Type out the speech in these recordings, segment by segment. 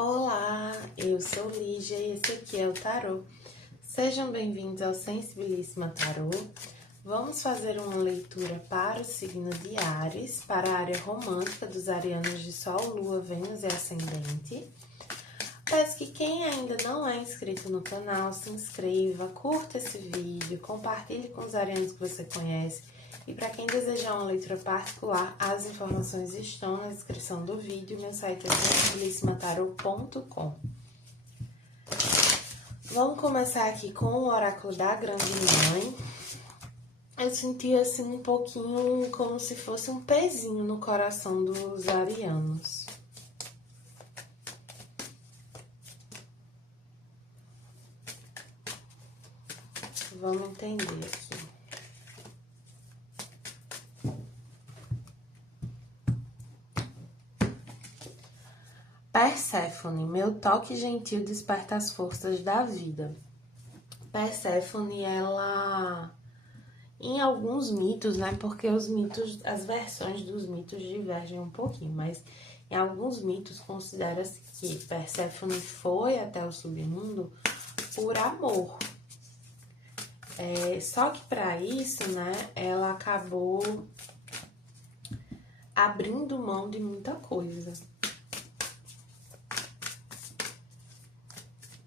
Olá, eu sou Lígia e esse aqui é o Tarô. Sejam bem-vindos ao Sensibilíssima Tarô. Vamos fazer uma leitura para o signo de Áries, para a área romântica dos arianos de Sol, Lua, Vênus e Ascendente. Peço que quem ainda não é inscrito no canal, se inscreva, curta esse vídeo, compartilhe com os arianos que você conhece. E para quem desejar uma leitura particular, as informações estão na descrição do vídeo. Meu site é sensibilissimataroto.com. Vamos começar aqui com o oráculo da Grande Mãe. Eu senti assim um pouquinho como se fosse um pezinho no coração dos arianos. Vamos entender aqui. Perséfone, meu toque gentil desperta as forças da vida. Perséfone, ela, em alguns mitos, né, porque os mitos, as versões dos mitos divergem um pouquinho, mas em alguns mitos considera-se que Perséfone foi até o submundo por amor. Só que para isso, né, ela acabou abrindo mão de muita coisa.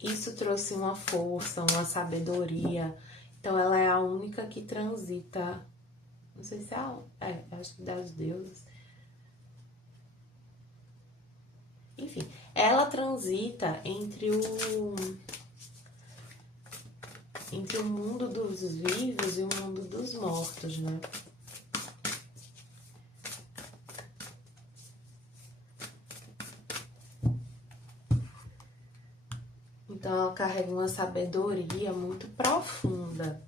Isso trouxe uma força, uma sabedoria. Então, ela é a única que transita, não sei se acho que das deusas. Enfim, ela transita entre o mundo dos vivos e o mundo dos mortos, né? Então, ela carrega uma sabedoria muito profunda,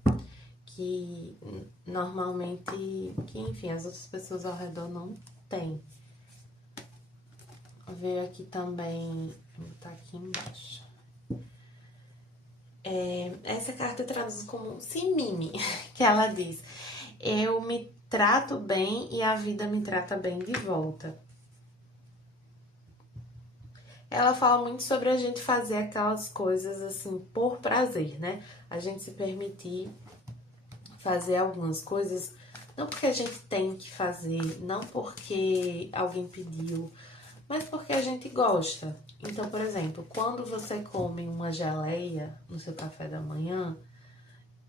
que normalmente, enfim, as outras pessoas ao redor não têm. Veio aqui também, vou botar aqui embaixo. Essa carta traduz como se mime, que ela diz: eu me trato bem e a vida me trata bem de volta. Ela fala muito sobre a gente fazer aquelas coisas assim por prazer, né? A gente se permitir fazer algumas coisas, não porque a gente tem que fazer, não porque alguém pediu, mas porque a gente gosta. Então, por exemplo, quando você come uma geleia no seu café da manhã,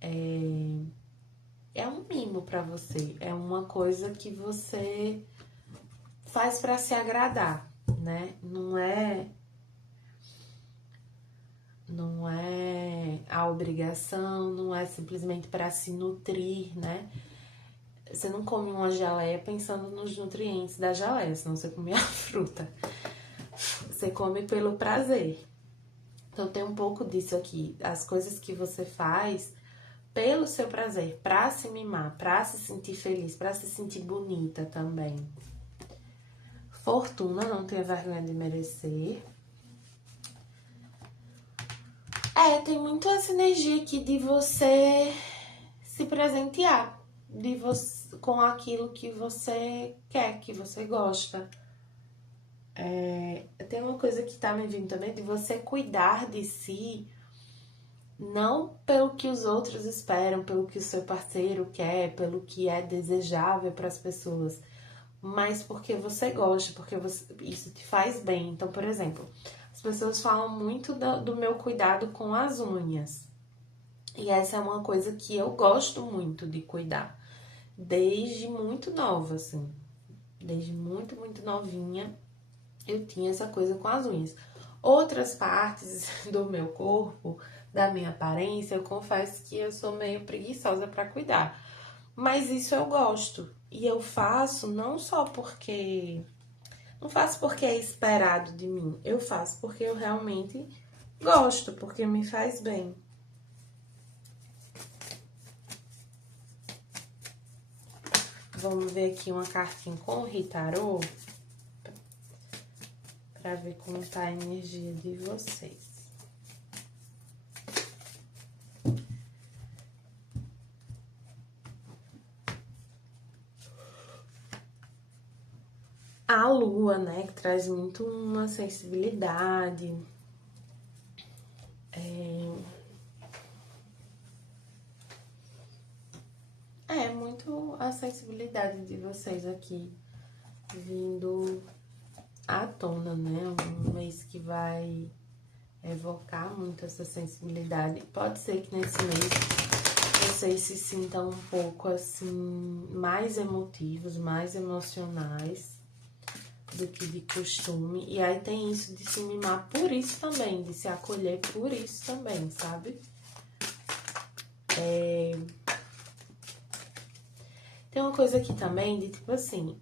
é um mimo pra você, é uma coisa que você faz pra se agradar, né? Não é a obrigação, não é simplesmente para se nutrir, né? Você não come uma geleia pensando nos nutrientes da geleia, senão você come a fruta. Você come pelo prazer. Então tem um pouco disso aqui, as coisas que você faz pelo seu prazer, pra se mimar, pra se sentir feliz, pra se sentir bonita também. Fortuna, não tenha vergonha de merecer. Tem muito essa energia aqui de você se presentear com aquilo que você quer, que você gosta. Tem uma coisa que tá me vindo também, de você cuidar de si, não pelo que os outros esperam, pelo que o seu parceiro quer, pelo que é desejável para as pessoas, mas porque você gosta, porque isso te faz bem. Então, por exemplo, as pessoas falam muito do meu cuidado com as unhas. E essa é uma coisa que eu gosto muito de cuidar. Desde muito nova, assim. Desde muito, muito novinha, eu tinha essa coisa com as unhas. Outras partes do meu corpo, da minha aparência, eu confesso que eu sou meio preguiçosa para cuidar. Mas isso eu gosto. E eu faço não só porque... Não faço porque é esperado de mim. Eu faço porque eu realmente gosto, porque me faz bem. Vamos ver aqui uma cartinha com o Ritarô, para ver como tá a energia de vocês. A lua, né, que traz muito uma sensibilidade. Muito a sensibilidade de vocês aqui vindo à tona, né? Um mês que vai evocar muito essa sensibilidade. Pode ser que nesse mês vocês se sintam um pouco assim, mais emotivos, mais emocionais do que de costume. E aí tem isso de se mimar por isso também, de se acolher por isso também, sabe? Tem uma coisa aqui também de tipo assim,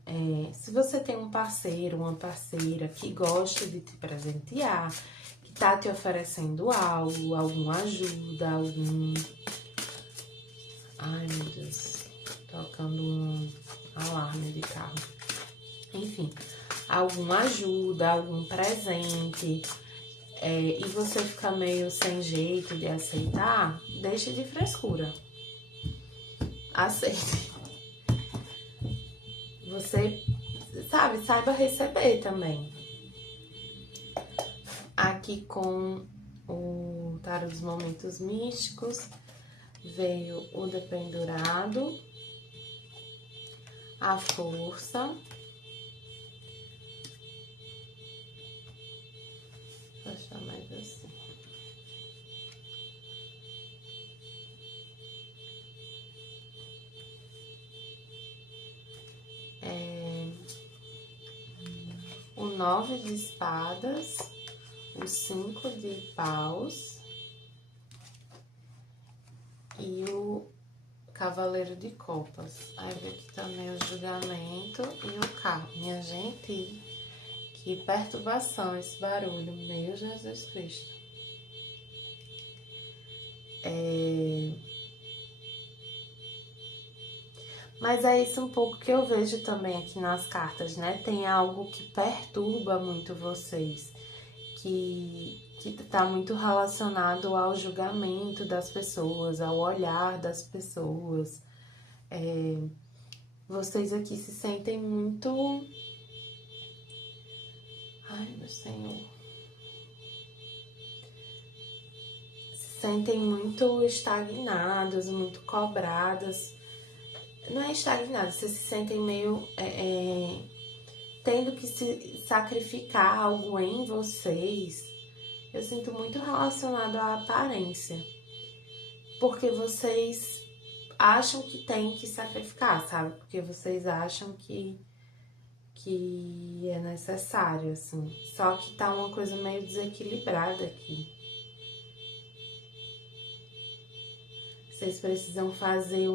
se você tem um parceiro, uma parceira que gosta de te presentear, que tá te oferecendo algo, alguma ajuda, algum... Ai, meu Deus, tocando um alarme de carro. Enfim, alguma ajuda, algum presente, e você fica meio sem jeito de aceitar, deixa de frescura. Aceite. Você, sabe, saiba receber também. Aqui com o Tarot dos Momentos Místicos, veio o Dependurado, a Força, vou achar mais assim, o 9 de Espadas, o 5 de Paus e o Cavaleiro de Copas. Aí veio aqui também o Julgamento e o Carro. Minha gente, que perturbação esse barulho, meu Jesus Cristo. Mas é isso um pouco que eu vejo também aqui nas cartas, né? Tem algo que perturba muito vocês, que tá muito relacionado ao julgamento das pessoas, ao olhar das pessoas. Vocês aqui se sentem muito... Ai, meu Senhor. Se sentem muito estagnados, muito cobradas. Não é estagnados, vocês se sentem meio... tendo que se sacrificar algo em vocês. Eu sinto muito relacionado à aparência. Porque vocês acham que tem que sacrificar, sabe? Porque vocês acham que é necessário, assim. Só que tá uma coisa meio desequilibrada aqui. Vocês precisam fazer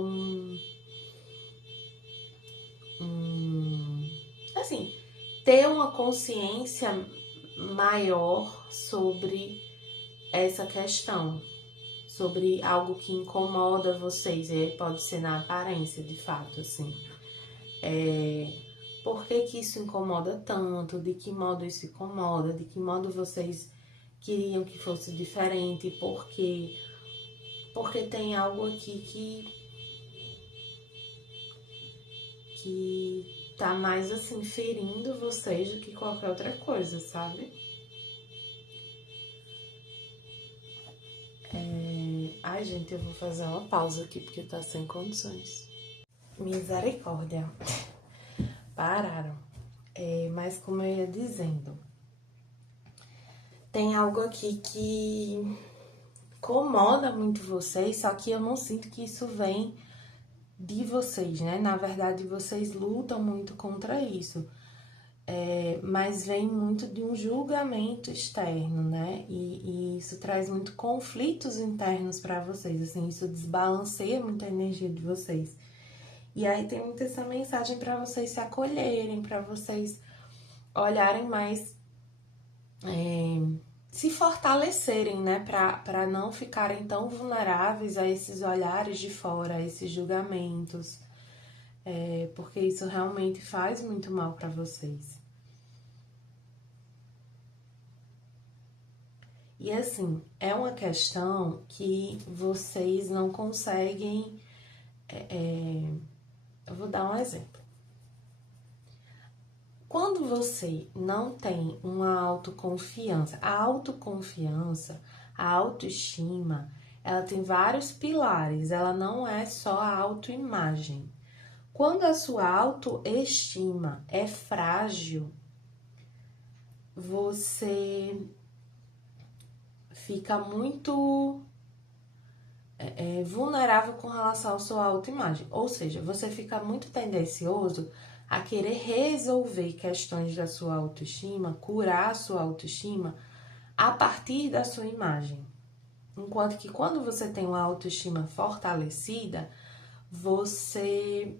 assim, ter uma consciência maior sobre essa questão, sobre algo que incomoda vocês, e aí pode ser na aparência, de fato, assim. Por que que isso incomoda tanto? De que modo isso incomoda? De que modo vocês queriam que fosse diferente? Porque tem algo aqui que tá mais assim ferindo vocês do que qualquer outra coisa, sabe? Ai, gente, eu vou fazer uma pausa aqui porque tá sem condições. Misericórdia. Pararam. Mas como eu ia dizendo, tem algo aqui que incomoda muito vocês, só que eu não sinto que isso vem de vocês, né? Na verdade, vocês lutam muito contra isso. Mas vem muito de um julgamento externo, né? E isso traz muito conflitos internos para vocês, assim, isso desbalanceia muito a energia de vocês. E aí tem muita essa mensagem para vocês se acolherem, para vocês olharem mais, se fortalecerem, né? Para não ficarem tão vulneráveis a esses olhares de fora, a esses julgamentos, porque isso realmente faz muito mal para vocês. E assim, é uma questão que vocês não conseguem... eu vou dar um exemplo. quando você não tem uma autoconfiança, a autoconfiança, a autoestima, ela tem vários pilares, ela não é só a autoimagem. Quando a sua autoestima é frágil, você fica muito vulnerável com relação à sua autoimagem. Ou seja, você fica muito tendencioso a querer resolver questões da sua autoestima, curar a sua autoestima a partir da sua imagem. Enquanto que quando você tem uma autoestima fortalecida, você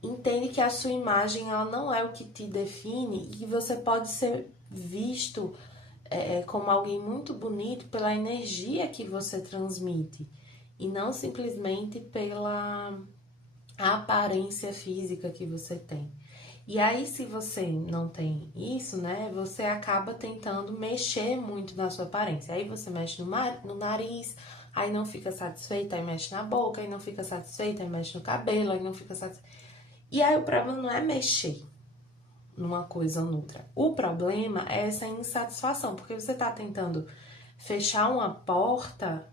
entende que a sua imagem ela não é o que te define e que você pode ser visto como alguém muito bonito pela energia que você transmite e não simplesmente pela aparência física que você tem. E aí, se você não tem isso, né, você acaba tentando mexer muito na sua aparência. Aí você mexe no nariz, aí não fica satisfeita, aí mexe na boca, aí não fica satisfeita, aí mexe no cabelo, aí não fica satisfeita. E aí o problema não é mexer numa coisa ou noutra. O problema é essa insatisfação, porque você tá tentando fechar uma porta,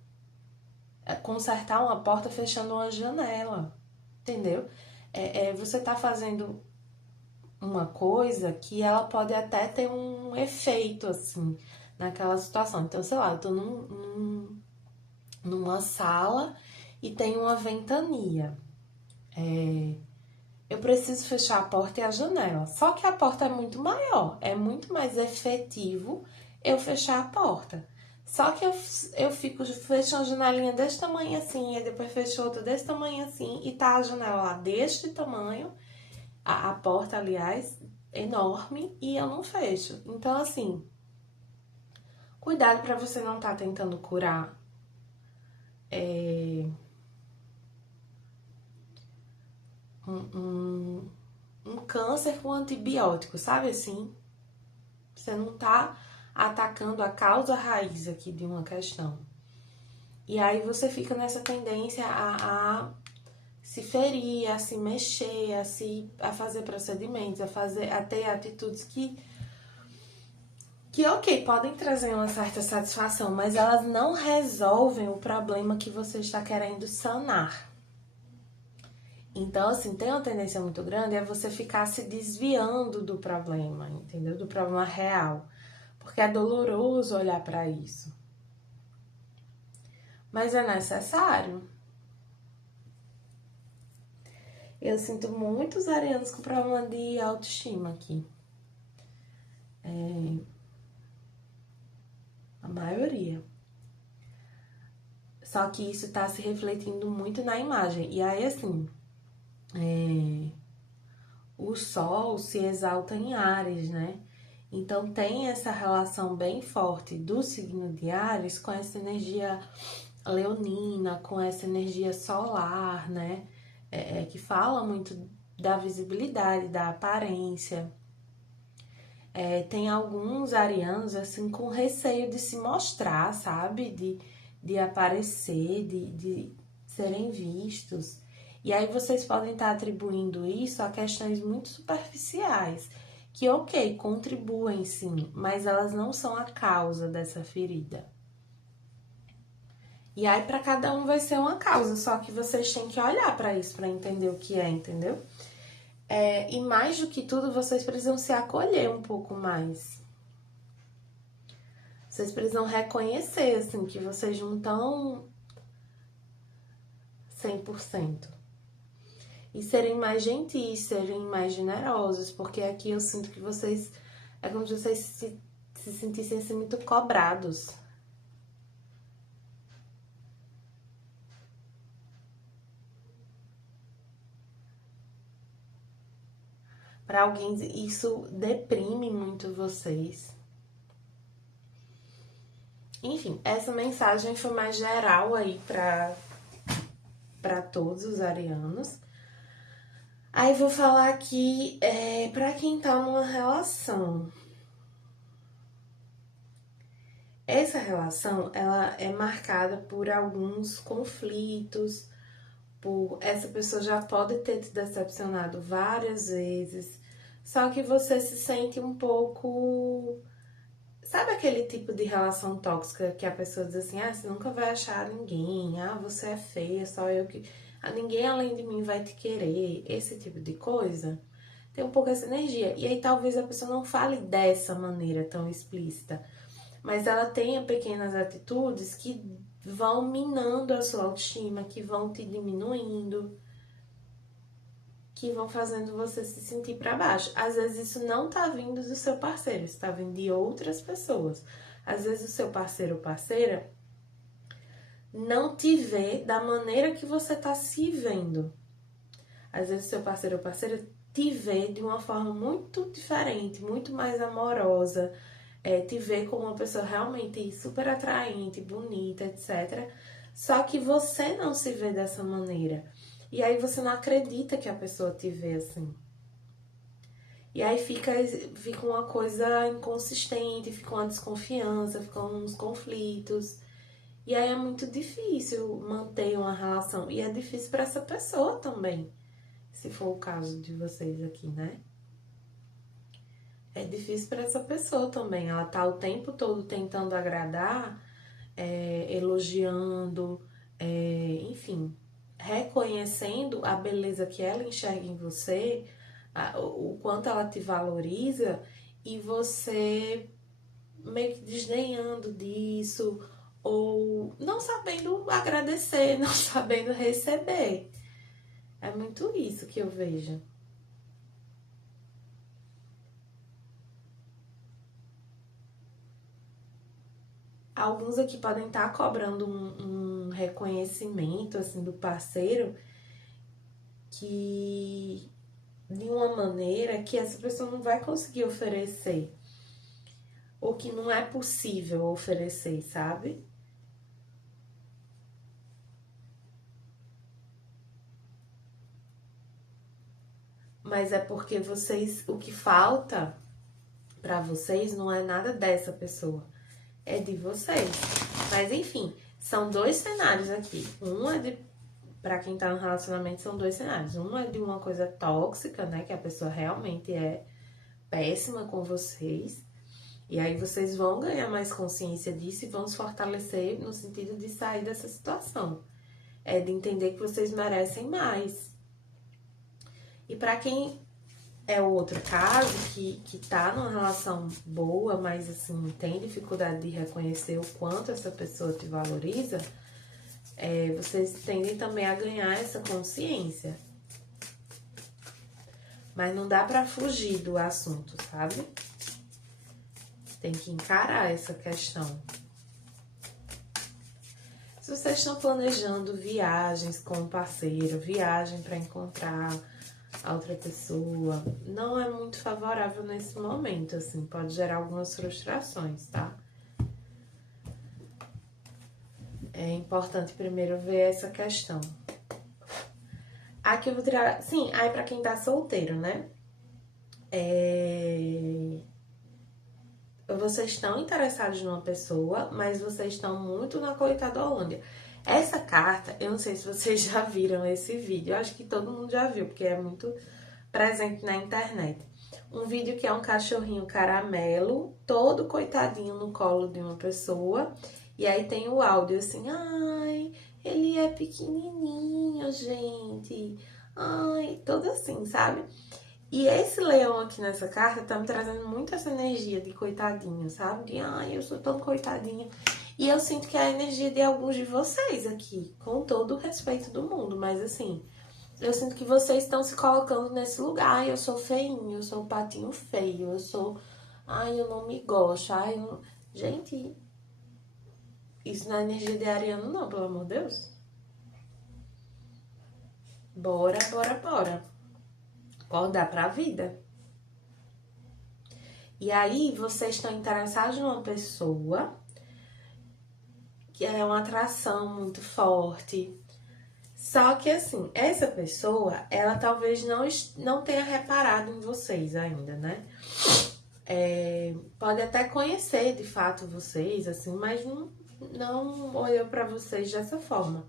consertar uma porta fechando uma janela, entendeu? Você tá fazendo uma coisa que ela pode até ter um efeito, assim, naquela situação. Então, sei lá, eu tô numa sala e tem uma ventania. Eu preciso fechar a porta e a janela. Só que a porta é muito maior, é muito mais efetivo eu fechar a porta. Só que eu fico fechando a janelinha desse tamanho assim, e depois fecho outra desse tamanho assim, e tá a janela lá deste tamanho, a porta, aliás, enorme, e eu não fecho. Então, assim, cuidado para você não estar tentando curar um câncer com antibiótico, sabe assim? Você não tá atacando a causa raiz aqui de uma questão. E aí você fica nessa tendência a se ferir, a se mexer, a fazer procedimentos, a ter atitudes que ok, podem trazer uma certa satisfação, mas elas não resolvem o problema que você está querendo sanar. Então, assim, tem uma tendência muito grande é você ficar se desviando do problema, entendeu? Do problema real. Porque é doloroso olhar para isso. Mas é necessário. Eu sinto muitos arianos com problema de autoestima aqui. A maioria. Só que isso tá se refletindo muito na imagem. E aí, assim, o Sol se exalta em Áries, né? Então tem essa relação bem forte do signo de Áries com essa energia leonina, com essa energia solar, né? Que fala muito da visibilidade, da aparência. Tem alguns arianos, assim, com receio de se mostrar, sabe? De aparecer, de serem vistos. E aí vocês podem estar atribuindo isso a questões muito superficiais, que, ok, contribuem sim, mas elas não são a causa dessa ferida. E aí para cada um vai ser uma causa, só que vocês têm que olhar para isso para entender o que é, entendeu? E mais do que tudo, vocês precisam se acolher um pouco mais. Vocês precisam reconhecer, assim, que vocês não estão 100%. E serem mais gentis, serem mais generosos, porque aqui eu sinto que vocês... É como se vocês se sentissem assim, muito cobrados. Para alguém, isso deprime muito vocês. Enfim, essa mensagem foi mais geral aí para todos os arianos. Aí vou falar aqui para quem tá numa relação. Essa relação, ela é marcada por alguns conflitos, Essa pessoa já pode ter te decepcionado várias vezes, só que você se sente um pouco. Sabe aquele tipo de relação tóxica que a pessoa diz assim: ah, você nunca vai achar ninguém, ah, você é feia, só eu que. Ah, ninguém além de mim vai te querer, esse tipo de coisa. Tem um pouco essa energia. E aí talvez a pessoa não fale dessa maneira tão explícita, mas ela tenha pequenas atitudes que vão minando a sua autoestima, que vão te diminuindo, que vão fazendo você se sentir para baixo. Às vezes isso não tá vindo do seu parceiro, isso tá vindo de outras pessoas. Às vezes o seu parceiro ou parceira não te vê da maneira que você tá se vendo. Às vezes o seu parceiro ou parceira te vê de uma forma muito diferente, muito mais amorosa, te vê como uma pessoa realmente super atraente, bonita, etc. Só que você não se vê dessa maneira. E aí você não acredita que a pessoa te vê assim. E aí fica uma coisa inconsistente, fica uma desconfiança, ficam uns conflitos. E aí é muito difícil manter uma relação. E é difícil para essa pessoa também, se for o caso de vocês aqui, né? É difícil para essa pessoa também. Ela tá o tempo todo tentando agradar, elogiando, enfim, reconhecendo a beleza que ela enxerga em você, o quanto ela te valoriza, e você meio que desdenhando disso, ou não sabendo agradecer, não sabendo receber. É muito isso que eu vejo. Alguns aqui podem estar cobrando um reconhecimento assim do parceiro que de uma maneira que essa pessoa não vai conseguir oferecer, ou que não é possível oferecer, sabe? Mas é porque vocês, o que falta pra vocês não é nada dessa pessoa, é de vocês. Mas enfim, são dois cenários aqui. Um é de, pra quem tá no relacionamento, são dois cenários. Um é de uma coisa tóxica, né, que a pessoa realmente é péssima com vocês. E aí vocês vão ganhar mais consciência disso e vão se fortalecer no sentido de sair dessa situação. É de entender que vocês merecem mais. E para quem é o outro caso, que tá numa relação boa, mas assim, tem dificuldade de reconhecer o quanto essa pessoa te valoriza, vocês tendem também a ganhar essa consciência. Mas não dá pra fugir do assunto, sabe? Tem que encarar essa questão. Se vocês estão planejando viagens com o parceiro, viagem para encontrar a outra pessoa, não é muito favorável nesse momento, assim, pode gerar algumas frustrações, tá? É importante primeiro ver essa questão. Aqui eu vou tirar... Sim, aí pra quem tá solteiro, né? Vocês estão interessados numa pessoa, mas vocês estão muito na coitadolândia. Essa carta, eu não sei se vocês já viram esse vídeo, eu acho que todo mundo já viu, porque é muito presente na internet. Um vídeo que é um cachorrinho caramelo, todo coitadinho no colo de uma pessoa, e aí tem o áudio assim: ai, ele é pequenininho, gente, ai, todo assim, sabe? E esse leão aqui nessa carta tá me trazendo muito essa energia de coitadinho, sabe? De, ai, eu sou tão coitadinha. E eu sinto que é a energia de alguns de vocês aqui, com todo o respeito do mundo, mas assim, eu sinto que vocês estão se colocando nesse lugar. Ai, eu sou feinho, eu sou um patinho feio, eu sou... ai, eu não me gosto, ai, eu... Gente, isso não é energia de ariano não, pelo amor de Deus. Bora, bora, bora. Acordar pra vida. E aí, vocês estão interessados numa pessoa que é uma atração muito forte. Só que, assim, essa pessoa, ela talvez não tenha reparado em vocês ainda, né? Pode até conhecer, de fato, vocês, assim, mas não olhou pra vocês dessa forma.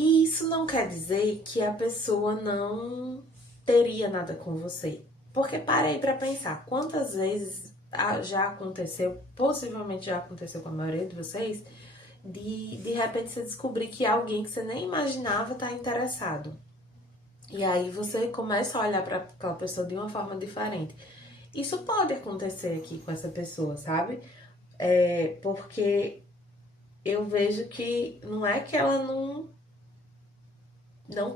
E isso não quer dizer que a pessoa não teria nada com você. Porque parei pra pensar, quantas vezes já aconteceu, possivelmente já aconteceu com a maioria de vocês, de repente você descobrir que alguém que você nem imaginava tá interessado. E aí você começa a olhar para aquela pessoa de uma forma diferente. Isso pode acontecer aqui com essa pessoa, sabe? Porque eu vejo que não é que ela não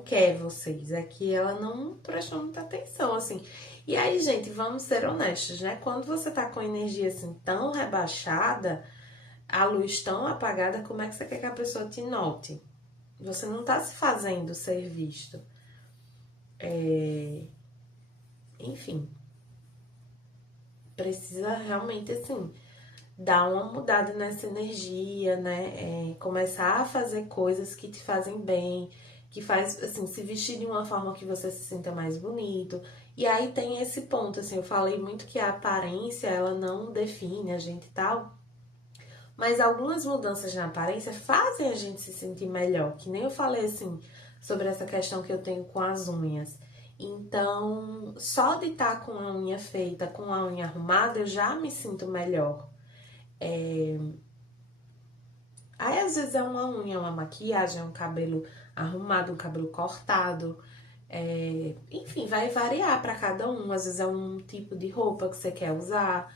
quer vocês, é que ela não prestou muita atenção, assim. E aí, gente, vamos ser honestos, né? Quando você tá com energia assim tão rebaixada, a luz tão apagada, como é que você quer que a pessoa te note? Você não tá se fazendo ser visto. Enfim, precisa realmente, assim, dar uma mudada nessa energia, né? Começar a fazer coisas que te fazem bem, que faz, assim, se vestir de uma forma que você se sinta mais bonito. E aí tem esse ponto, assim, eu falei muito que a aparência, ela não define a gente e tal, mas algumas mudanças na aparência fazem a gente se sentir melhor, que nem eu falei, assim, sobre essa questão que eu tenho com as unhas. Então, só de estar com a unha feita, com a unha arrumada, eu já me sinto melhor. Aí às vezes é uma unha, uma maquiagem, um cabelo arrumado, um cabelo cortado. Enfim, vai variar para cada um. Às vezes é um tipo de roupa que você quer usar,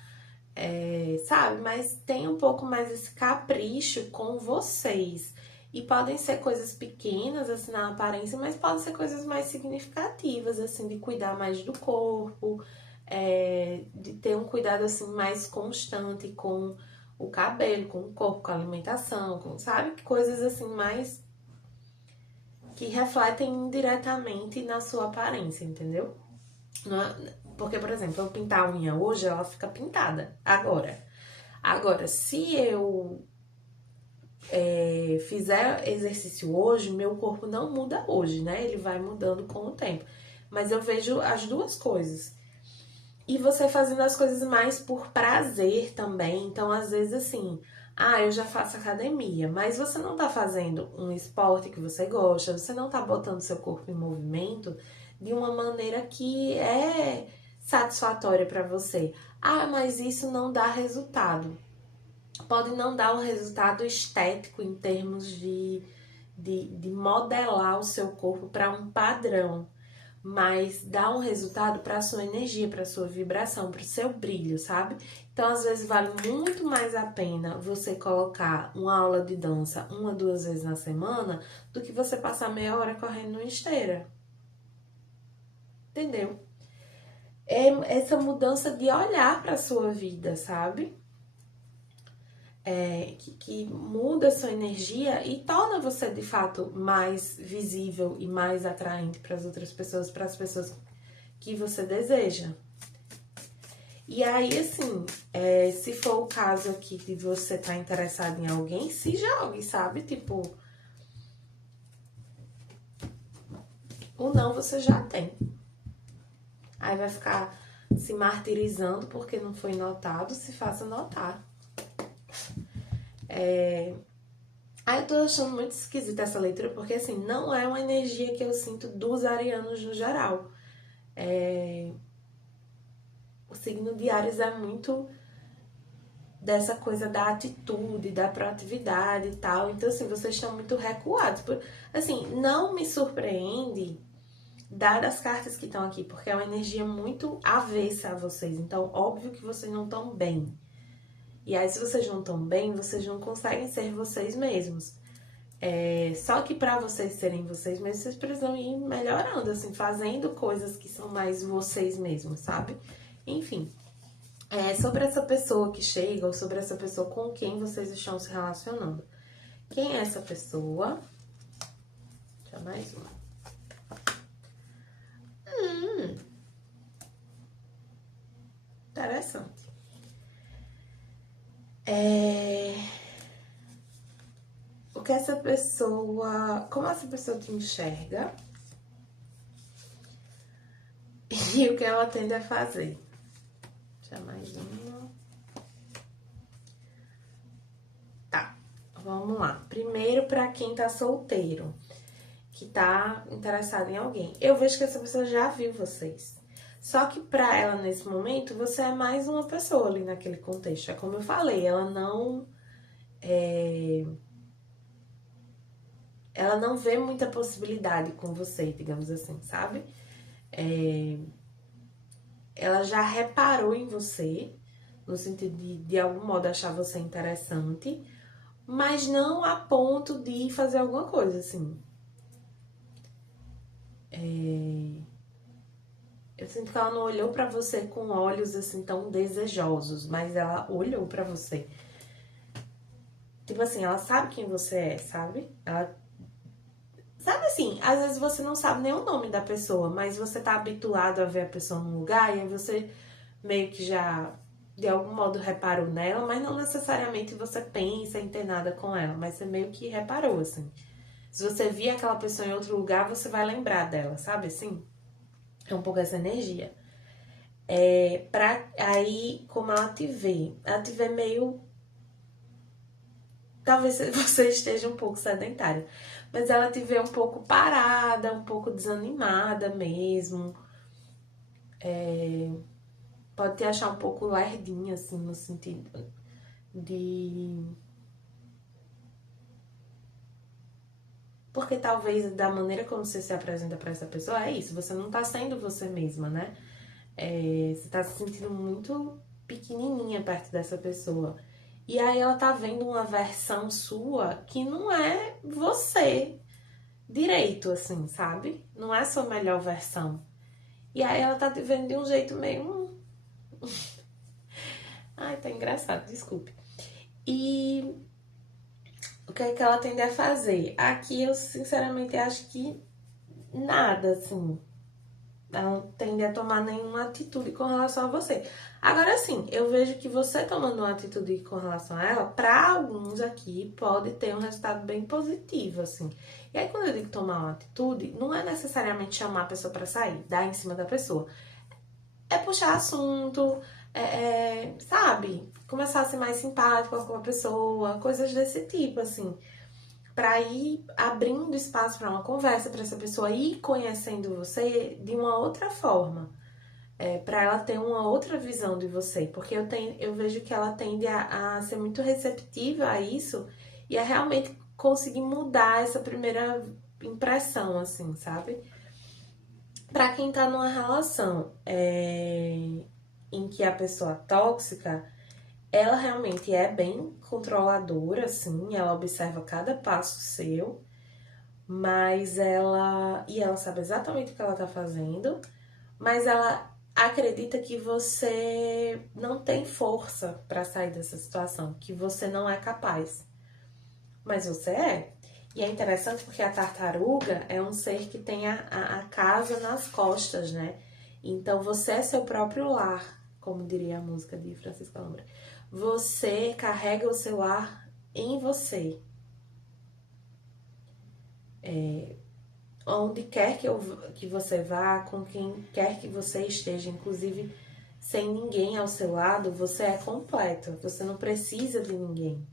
sabe? Mas tem um pouco mais esse capricho com vocês. E podem ser coisas pequenas, assim, na aparência, mas podem ser coisas mais significativas, assim, de cuidar mais do corpo, de ter um cuidado, assim, mais constante com o cabelo, com o corpo, com a alimentação, sabe? Coisas, assim, mais que refletem indiretamente na sua aparência, entendeu? Porque, por exemplo, eu pintar a unha hoje, ela fica pintada, agora. Agora, se eu fizer exercício hoje, meu corpo não muda hoje, né? Ele vai mudando com o tempo. Mas eu vejo as duas coisas. E você fazendo as coisas mais por prazer também. Então, às vezes, assim, eu já faço academia, mas você não tá fazendo um esporte que você gosta, você não tá botando seu corpo em movimento de uma maneira que é satisfatória para você. Mas isso não dá resultado. Pode não dar um resultado estético em termos de modelar o seu corpo para um padrão, mas dá um resultado para a sua energia, para a sua vibração, para o seu brilho, sabe? Então, às vezes, vale muito mais a pena você colocar uma aula de dança 1 a 2 vezes na semana do que você passar meia hora correndo numa esteira. Entendeu? É essa mudança de olhar para a sua vida, sabe? Que muda a sua energia e torna você de fato mais visível e mais atraente para as outras pessoas, para as pessoas que você deseja. E aí, assim, se for o caso aqui de você estar interessado em alguém, se jogue, sabe? Tipo, o não você já tem. Aí vai ficar se martirizando porque não foi notado, se faça notar. Eu tô achando muito esquisita essa leitura, porque assim, não é uma energia que eu sinto dos arianos no geral. O signo de Áries é muito dessa coisa da atitude, da proatividade e tal. Então, assim, vocês estão muito recuados. Assim, não me surpreende, dadas as cartas que estão aqui, porque é uma energia muito avessa a vocês. Então, óbvio que vocês não estão bem. E aí, se vocês não estão bem, vocês não conseguem ser vocês mesmos. Só que para vocês serem vocês mesmos, vocês precisam ir melhorando, assim, fazendo coisas que são mais vocês mesmos, sabe? Enfim, sobre essa pessoa que chega ou sobre essa pessoa com quem vocês estão se relacionando. Quem é essa pessoa? Deixa mais uma. Interessante. O que essa pessoa... Como essa pessoa te enxerga e o que ela tende a fazer. Deixa mais uma. Tá, vamos lá. Primeiro, pra quem tá solteiro. que tá interessada em alguém. Eu vejo que essa pessoa já viu vocês. Só que pra ela, nesse momento, você é mais uma pessoa ali naquele contexto. É como eu falei, ela não vê muita possibilidade com você, digamos assim, sabe? Ela já reparou em você, no sentido de algum modo achar você interessante, mas não a ponto de fazer alguma coisa, assim. Eu sinto que ela não olhou pra você com olhos assim tão desejosos, mas ela olhou pra você. Tipo assim, ela sabe quem você é, sabe? Ela sabe assim, às vezes você não sabe nem o nome da pessoa, mas você tá habituado a ver a pessoa num lugar e aí você meio que já de algum modo reparou nela, mas não necessariamente você pensa em ter nada com ela, mas você meio que reparou assim. Se você vir aquela pessoa em outro lugar, você vai lembrar dela, sabe assim? É um pouco essa energia. Aí, como ela te vê meio. Talvez você esteja um pouco sedentária, mas ela te vê um pouco parada, um pouco desanimada mesmo. Pode te achar um pouco lerdinha, assim, no sentido de. Porque talvez da maneira como você se apresenta para essa pessoa é isso, você não tá sendo você mesma, né? Você tá se sentindo muito pequenininha perto dessa pessoa. E aí ela tá vendo uma versão sua que não é você direito, assim, sabe? Não é a sua melhor versão. E aí ela tá te vendo de um jeito meio. Ai, tá engraçado, desculpe. E o que é que ela tende a fazer? Aqui eu sinceramente acho que nada, assim. Ela não tende a tomar nenhuma atitude com relação a você. Agora sim, eu vejo que você tomando uma atitude com relação a ela, para alguns aqui, pode ter um resultado bem positivo, assim. E aí, quando eu digo tomar uma atitude, não é necessariamente chamar a pessoa para sair, dar em cima da pessoa. É puxar assunto, sabe? Começar a ser mais simpático com a pessoa, coisas desse tipo, assim. Pra ir abrindo espaço para uma conversa, para essa pessoa ir conhecendo você de uma outra forma. Para ela ter uma outra visão de você. Porque eu vejo que ela tende a ser muito receptiva a isso e a realmente conseguir mudar essa primeira impressão, assim, sabe? Pra quem tá numa relação em que a pessoa tóxica, ela realmente é bem controladora, assim, ela observa cada passo seu, mas ela. E ela sabe exatamente o que ela tá fazendo, mas ela acredita que você não tem força pra sair dessa situação, que você não é capaz. Mas você é. E é interessante porque a tartaruga é um ser que tem a casa nas costas, né? Então você é seu próprio lar, como diria a música de Francisco Alambra. Você carrega o seu lar em você. Onde quer que você vá, com quem quer que você esteja, inclusive sem ninguém ao seu lado, você é completo. Você não precisa de ninguém.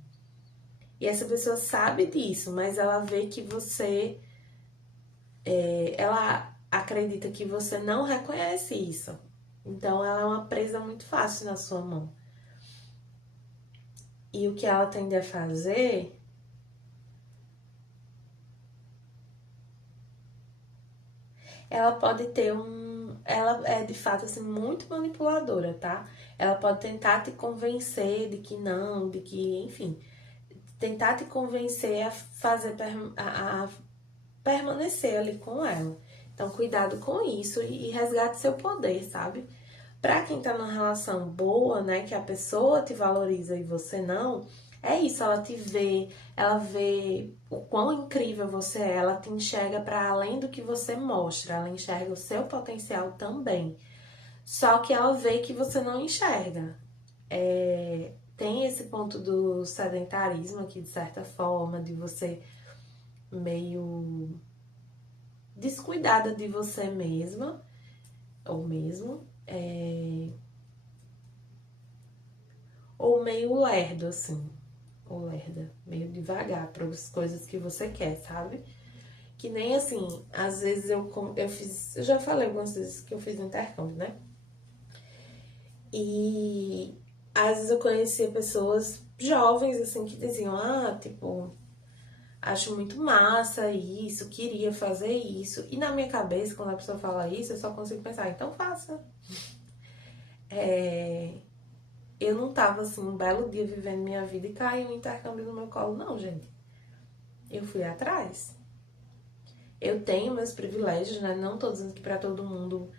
E essa pessoa sabe disso, mas ela vê que você. Ela acredita que você não reconhece isso. Então ela é uma presa muito fácil na sua mão. E o que ela tende a fazer. Ela pode ter um. Ela é de fato assim, muito manipuladora, tá? Ela pode tentar te convencer de que não, de que, enfim, tentar te convencer a fazer a permanecer ali com ela. Então, cuidado com isso e resgate seu poder, sabe? Pra quem tá numa relação boa, né, que a pessoa te valoriza e você não, é isso, ela te vê, ela vê o quão incrível você é, ela te enxerga para além do que você mostra, ela enxerga o seu potencial também. Só que ela vê que você não enxerga. Tem esse ponto do sedentarismo aqui, de certa forma, de você meio descuidada de você mesma, ou mesmo, ou meio lerdo, assim, ou lerda, meio devagar para as coisas que você quer, sabe? Que nem assim, às vezes eu já falei algumas vezes que eu fiz intercâmbio, né? E às vezes eu conhecia pessoas jovens, assim, que diziam, tipo, acho muito massa isso, queria fazer isso. E na minha cabeça, quando a pessoa fala isso, eu só consigo pensar, então faça. Eu não tava assim, um belo dia vivendo minha vida e caiu um intercâmbio no meu colo, não, gente. Eu fui atrás. Eu tenho meus privilégios, né? Não tô dizendo que pra todo mundo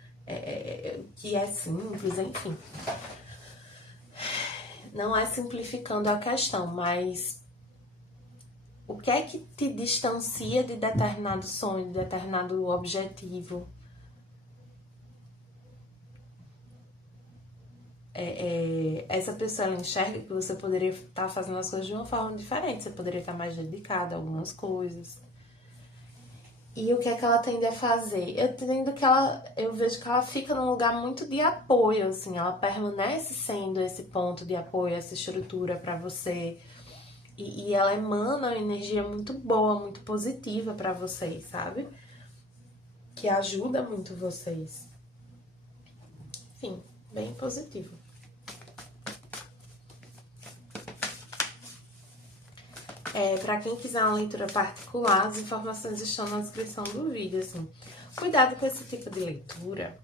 que é simples, enfim. Não é simplificando a questão, mas o que é que te distancia de determinado sonho, de determinado objetivo? Essa pessoa ela enxerga que você poderia estar fazendo as coisas de uma forma diferente, você poderia estar mais dedicada a algumas coisas. E o que é que ela tende a fazer? Eu vejo que ela fica num lugar muito de apoio, assim, ela permanece sendo esse ponto de apoio, essa estrutura para você. E ela emana uma energia muito boa, muito positiva para vocês, sabe? Que ajuda muito vocês. Enfim, bem positivo. Para quem quiser uma leitura particular, as informações estão na descrição do vídeo, assim. Cuidado com esse tipo de leitura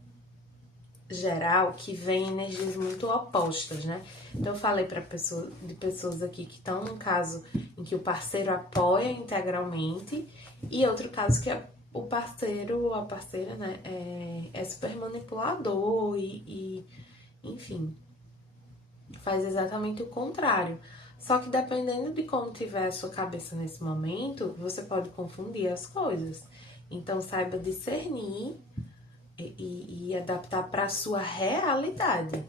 geral que vem energias muito opostas, né? Então eu falei para pessoas aqui que estão num caso em que o parceiro apoia integralmente e outro caso que o parceiro ou a parceira, né, é super manipulador e enfim, faz exatamente o contrário. Só que dependendo de como tiver a sua cabeça nesse momento, você pode confundir as coisas. Então saiba discernir e adaptar para a sua realidade,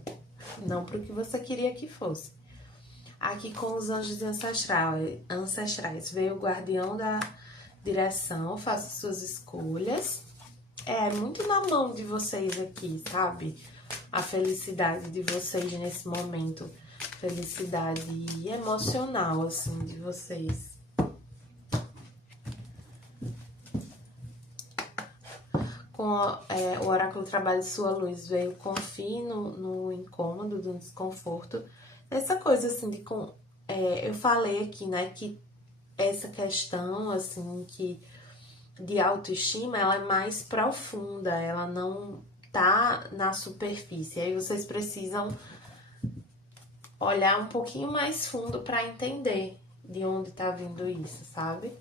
não para o que você queria que fosse. Aqui com os anjos ancestrais veio o guardião da direção, faça suas escolhas. É muito na mão de vocês aqui, sabe? A felicidade de vocês nesse momento. Felicidade emocional, assim, de vocês. Com o oráculo trabalho de sua luz, veio confie no incômodo, do desconforto. Essa coisa, assim, eu falei aqui, né, que essa questão, assim, de autoestima, ela é mais profunda, ela não tá na superfície. Aí vocês precisam olhar um pouquinho mais fundo para entender de onde tá vindo isso, sabe?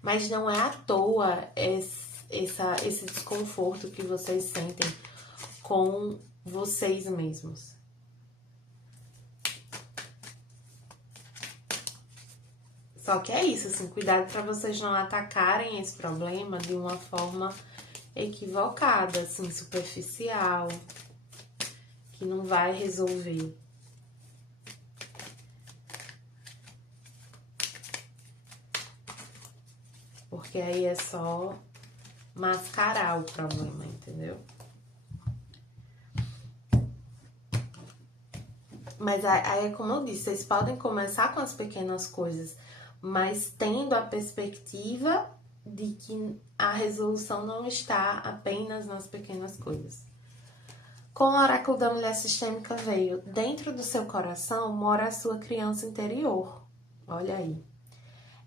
Mas não é à toa esse desconforto que vocês sentem com vocês mesmos. Só que é isso, assim, cuidado para vocês não atacarem esse problema de uma forma equivocada, assim, superficial, que não vai resolver. Porque aí é só mascarar o problema, entendeu? Mas aí é como eu disse, vocês podem começar com as pequenas coisas, mas tendo a perspectiva de que a resolução não está apenas nas pequenas coisas. Com o oráculo da mulher sistêmica veio, dentro do seu coração mora a sua criança interior. Olha aí.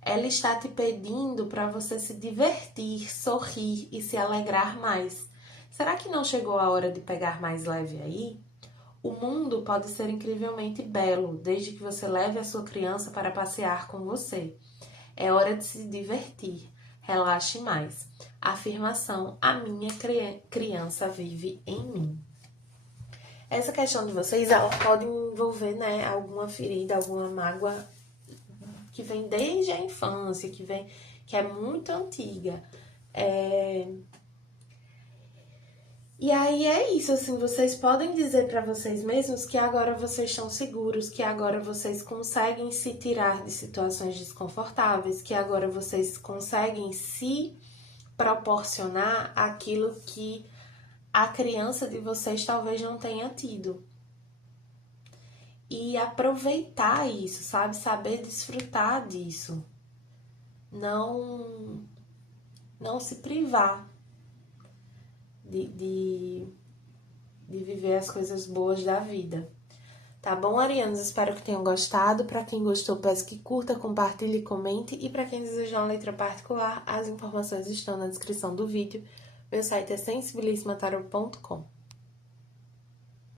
Ela está te pedindo para você se divertir, sorrir e se alegrar mais. Será que não chegou a hora de pegar mais leve aí? O mundo pode ser incrivelmente belo, desde que você leve a sua criança para passear com você. É hora de se divertir. Relaxe mais. Afirmação: a minha criança vive em mim. Essa questão de vocês, ela pode envolver, né, alguma ferida, alguma mágoa que vem desde a infância, que é muito antiga. E aí é isso, assim, vocês podem dizer para vocês mesmos que agora vocês estão seguros, que agora vocês conseguem se tirar de situações desconfortáveis, que agora vocês conseguem se proporcionar aquilo que a criança de vocês talvez não tenha tido. E aproveitar isso, sabe? Saber desfrutar disso. não se privar de viver as coisas boas da vida. Tá bom, arianos? Espero que tenham gostado. Para quem gostou, peço que curta, compartilhe e comente. E para quem desejar uma letra particular, as informações estão na descrição do vídeo. Meu site é sensibilissimataroto.com.